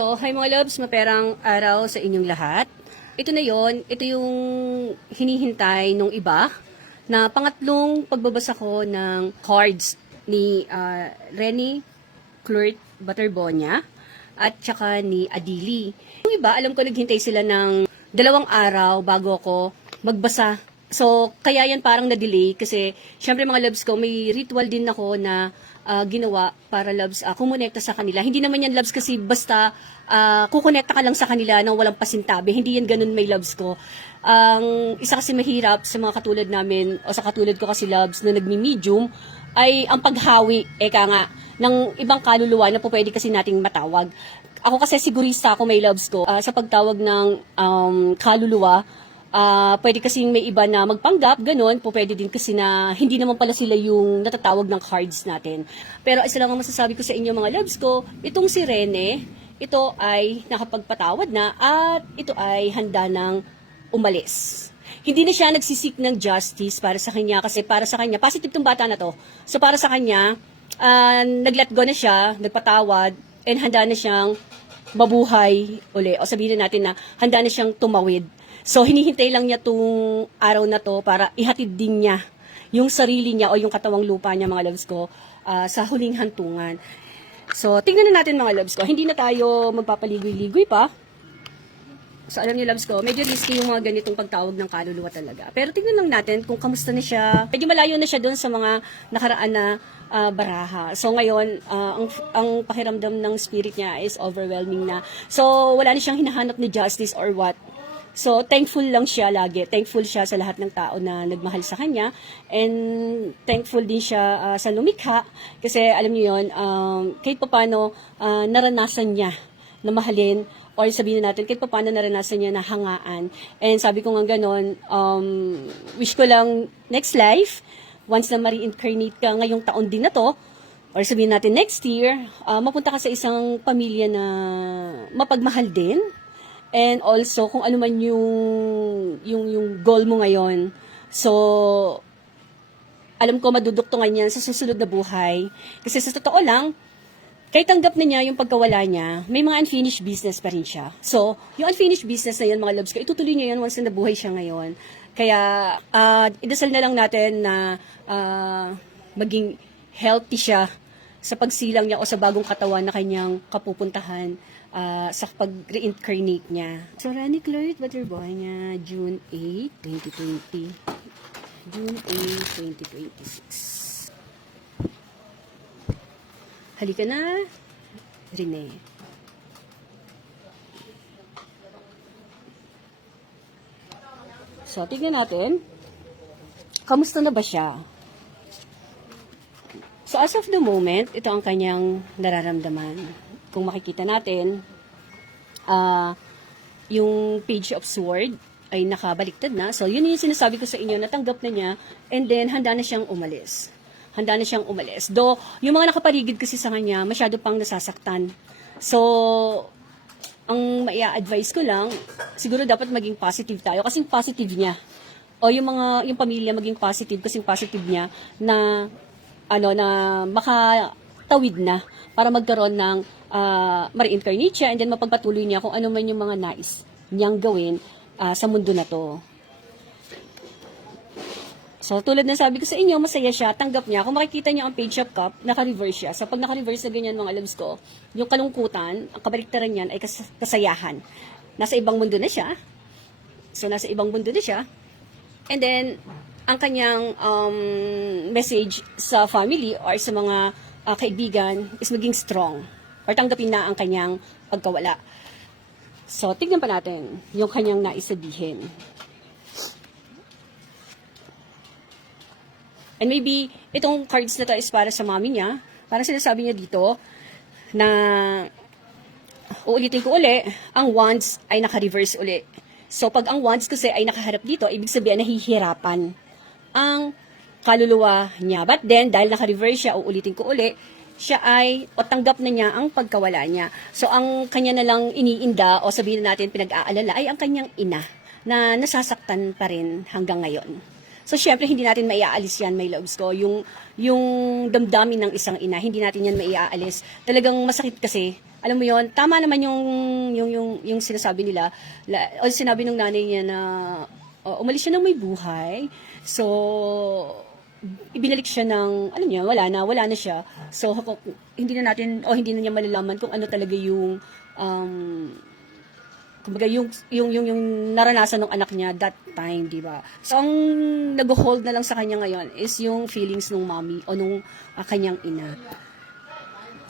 So, hi mga loves, maperang araw sa inyong lahat. Ito na yon, ito yung hinihintay nung iba na pangatlong pagbabasa ko ng cards ni Renny Clert Butterbonia at saka ni Adili. Yung iba, alam ko naghintay sila ng 2 araw bago ako magbasa. So, kaya yan parang na-delay kasi syempre mga loves ko, may ritual din ako na ginawa para loves kumonekta sa kanila. Hindi naman yan loves kasi basta kukonekta ka lang sa kanila nang walang pasintabi. Hindi yan ganun may loves ko. Ang isa kasi mahirap sa mga katulad namin o sa katulad ko kasi loves na nagmi-medium ay ang paghawi, nga, ng ibang kaluluwa na po pwede kasi nating matawag. Ako kasi sigurista ako may loves ko sa pagtawag ng kaluluwa. Pwede kasi may iba na magpanggap, ganun. Po pwede din kasi na hindi naman pala sila yung natatawag ng cards natin. Pero isa lang ang masasabi ko sa inyo mga loves ko, itong si Rene, ito ay nakapagpatawad na at ito ay handa ng umalis. Hindi na siya nagsisik ng justice para sa kanya kasi para sa kanya, positive tong bata na to. So para sa kanya, nag-let go na siya, nagpatawad, and handa na siyang mabuhay uli. O sabihin natin na handa na siyang tumawid. So, hinihintay lang niya itong araw na to para ihatid din niya yung sarili niya o yung katawang lupa niya, mga loves ko, sa huling hantungan. So, tingnan na natin mga loves ko. Hindi na tayo magpapaligoy-ligoy pa. So, alam niyo loves ko, medyo risky yung mga ganitong pagtawag ng kaluluwa talaga. Pero tingnan lang natin kung kamusta na siya. Medyo malayo na siya doon sa mga nakaraan na baraha. So, ngayon, ang pakiramdam ng spirit niya is overwhelming na. So, wala na siyang hinahanap ni justice or what. So, thankful lang siya lagi. Thankful siya sa lahat ng tao na nagmahal sa kanya. And thankful din siya sa lumikha. Kasi alam niyo yun, kahit paano naranasan niya na mahalin. Or sabihin natin, kahit paano naranasan niya na hangaan. And sabi ko nga ganon, wish ko lang next life, once na ma-reincarnate ka ngayong taon din na to, or sabihin natin next year, mapunta ka sa isang pamilya na mapagmahal din. And also, kung ano man yung goal mo ngayon. So, alam ko maduduktungan yan sa susunod na buhay. Kasi sa totoo lang, kahit tanggap na niya yung pagkawala niya, may mga unfinished business pa rin siya. So, yung unfinished business na yan, mga loves ko, itutuloy niya yan once na nabuhay siya ngayon. Kaya, idasal na lang natin na maging healthy siya sa pagsilang niya o sa bagong katawan na kanyang kapupuntahan sa pag-reincarnate niya. So, Renny Clert Butterbonia, June 8, 2020. June 8, 2026. Halika na, Rene. So, tignan natin. Kamusta na ba siya? So, as of the moment, ito ang kanyang nararamdaman. Kung makikita natin, yung page of sword ay nakabaliktad na. So, yun yung sinasabi ko sa inyo, natanggap na niya, and then handa na siyang umalis. Handa na siyang umalis. Though, yung mga nakapaligid kasi sa kanya, masyado pang nasasaktan. So, ang maia-advise ko lang, siguro dapat maging positive tayo, kasing positive niya. O yung pamilya maging positive, kasing positive niya, na makatawid na, para magkaroon ng ma-reincarnate siya, and then mapagpatuloy niya kung ano man yung mga nais niyang gawin sa mundo na to. So, tulad na sabi ko sa inyo, masaya siya, tanggap niya. Kung makikita niyo ang page of cup, naka-reverse siya. So, pag naka-reverse na ganyan mga loves ko, yung kalungkutan, ang kabaliktaran niyan ay kasayahan. Nasa ibang mundo na siya. So, nasa ibang mundo na siya. And then, ang kanyang message sa family or sa mga kaibigan is maging strong or tanggapin na ang kanyang pagkawala. So, tignan pa natin yung kanyang naisabihin. And maybe, itong cards na to is para sa mami niya. Parang sinasabi niya dito na uulitin ko uli, ang wands ay naka-reverse uli. So, pag ang wands kasi ay nakaharap dito, ibig sabihin nahihirapan ang kaluluwa niya. But then, dahil naka-reverse siya, uulitin ko uli, siya ay, o tanggap na niya ang pagkawala niya. So, ang kanya na lang iniinda, o sabihin natin pinag-aalala, ay ang kanyang ina, na nasasaktan pa rin hanggang ngayon. So, syempre, hindi natin maiaalis yan, my loves ko. Yung damdamin ng isang ina, hindi natin yan maiaalis. Talagang masakit kasi alam mo yon, tama naman yung sinasabi nila, o sinabi ng nanay niya na umalis siya ng may buhay. So, ibinalik siya ng, alam niya, wala na siya. So, hindi na niya malalaman kung ano talaga yung, kumbaga yung naranasan ng anak niya that time, di ba? So, ang nag-hold na lang sa kanya ngayon is yung feelings ng mommy o nung kanyang ina.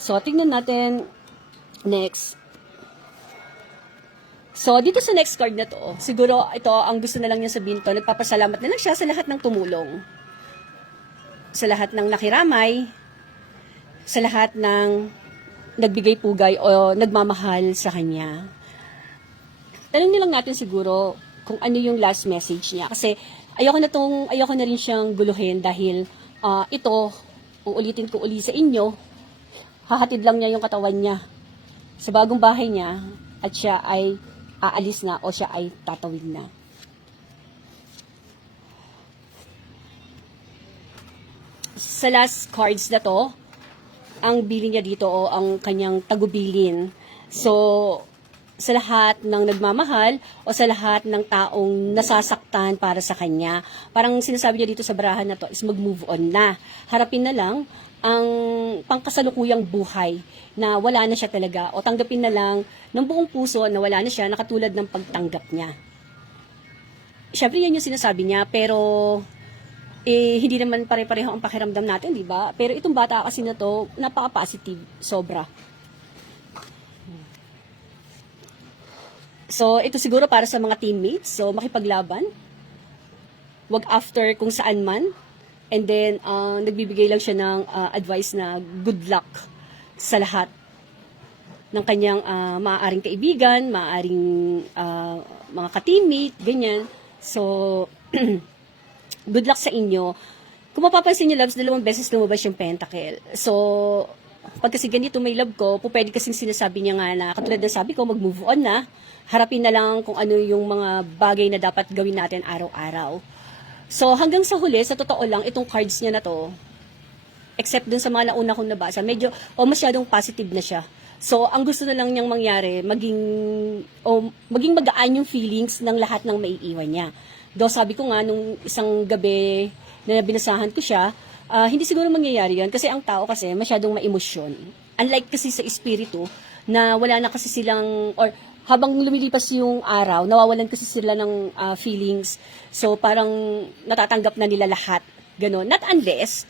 So, tingnan natin next. So, dito sa next card na to, siguro ito, ang gusto na lang niya sabihin to, nagpapasalamat na lang siya sa lahat ng tumulong. Sa lahat ng nakiramay, sa lahat ng nagbigay pugay o nagmamahal sa kanya. Tanong lang natin siguro kung ano yung last message niya. Kasi ayoko na rin siyang guluhin dahil ito, uulitin ko uli sa inyo, hahatid lang niya yung katawan niya sa bagong bahay niya at siya ay aalis na o siya ay tatawid na. Sa last cards na to, ang bili niya dito o ang kanyang tagubilin. So, sa lahat ng nagmamahal o sa lahat ng taong nasasaktan para sa kanya, parang sinasabi niya dito sa barahan na to is mag-move on na. Harapin na lang ang pangkasalukuyang buhay na wala na siya talaga o tanggapin na lang ng buong puso na wala na siya na katulad ng pagtanggap niya. Siyempre yan yung sinasabi niya pero hindi naman pare-pareho ang pakiramdam natin, di ba? Pero itong bata kasi na to, napaka-positive, sobra. So, ito siguro para sa mga teammates. So, makipaglaban. Wag after kung saan man. And then, nagbibigay lang siya ng advice na good luck sa lahat ng kanyang maaaring kaibigan, maaaring mga ka-teammate, ganyan. So, good luck sa inyo. Kung mapapansin niyo, loves, 2 beses lumabas yung pentacle. So, pag kasi ganito may love ko, pwede kasing sinasabi niya nga na, katulad na sabi ko, mag-move on na. Harapin na lang kung ano yung mga bagay na dapat gawin natin araw-araw. So, hanggang sa huli, sa totoo lang, itong cards niya na to, except dun sa mga nauna kong nabasa, masyadong positive na siya. So, ang gusto na lang niyang mangyari, maging magaan yung feelings ng lahat ng maiiwan niya. Do sabi ko nga, nung isang gabi na binasahan ko siya, hindi siguro mangyayari yan kasi ang tao kasi masyadong maemosyon. Unlike kasi sa espiritu, na wala na kasi silang, or habang lumilipas yung araw, nawawalan kasi sila ng feelings. So, parang natatanggap na nila lahat. Ganon. Not unless,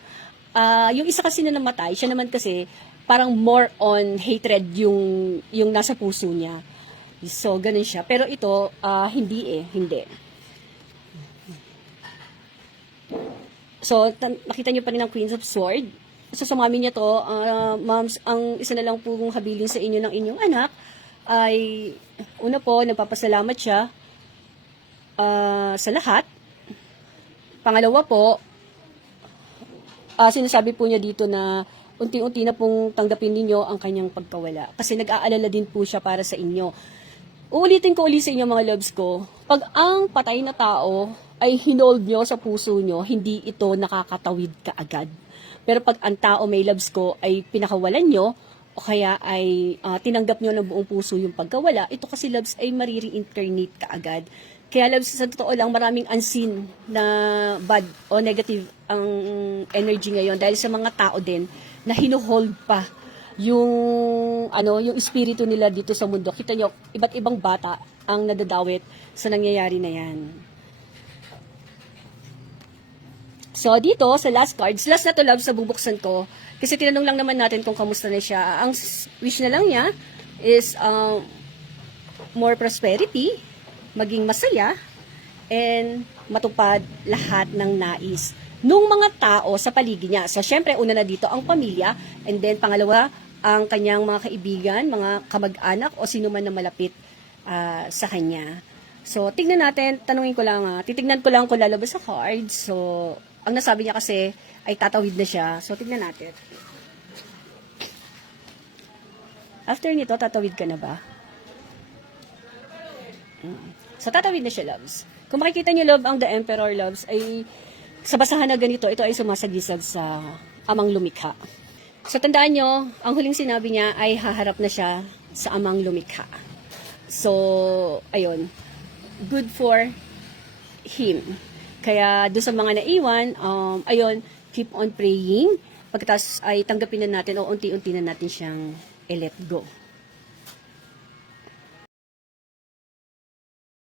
yung isa kasi na namatay, siya naman kasi, parang more on hatred yung nasa puso niya. So, ganon siya. Pero ito, hindi. So, nakita niyo pa rin ang Queen of Swords. So, sa mami niya to, moms, ang isa na lang pong habilin sa inyo ng inyong anak, ay, una po, nagpapasalamat siya sa lahat. Pangalawa po, sinasabi po niya dito na unti-unti na pong tanggapin ninyo ang kanyang pagkawala. Kasi nag-aalala din po siya para sa inyo. Uulitin ko ulit sa inyo mga loves ko, pag ang patay na tao ay hinold nyo sa puso nyo, hindi ito nakakatawid kaagad. Pero pag ang tao may loves ko ay pinakawalan nyo, o kaya ay tinanggap nyo ng buong puso yung pagkawala, ito kasi loves ay marireincarnate kaagad. Kaya loves, sa totoo lang, maraming unseen na bad o negative ang energy ngayon dahil sa mga tao din na hinuhold pa yung espiritu nila dito sa mundo. Kita nyo, iba't ibang bata ang nadadawit sa nangyayari na yan. So, dito, sa last cards, last na to love sa bubuksan ko, kasi tinanong lang naman natin kung kamusta na siya. Ang wish na lang niya is more prosperity, maging masaya, and matupad lahat ng nais nung mga tao sa paligid niya. So, syempre, una na dito ang pamilya, and then pangalawa, ang kanyang mga kaibigan, mga kamag-anak, o sino man na malapit sa kanya. So, tignan natin, titignan ko lang kung lalabas sa cards. So, ang nasabi niya kasi ay tatawid na siya. So, tignan natin. After nito, tatawid ka na ba? So, tatawid na siya, loves. Kung makikita niyo, love, ang The Emperor, loves, ay sa basahan na ganito, ito ay sumasagisag sa amang lumikha. Sa tandaan nyo, ang huling sinabi niya ay haharap na siya sa amang lumikha. So, ayun. Good for him. Kaya doon sa mga naiwan, ayun, keep on praying. Pagkatapos ay tanggapin na natin o unti-unti na natin siyang i-let go.